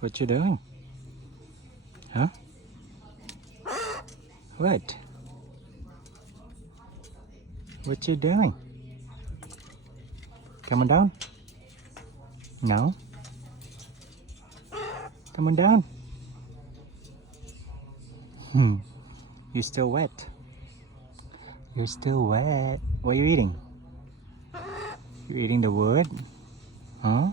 What you doing? Huh? What? What you doing? Come on down. No? Come on down. You're still wet. You're still wet. What are you eating? You're eating the wood? Huh?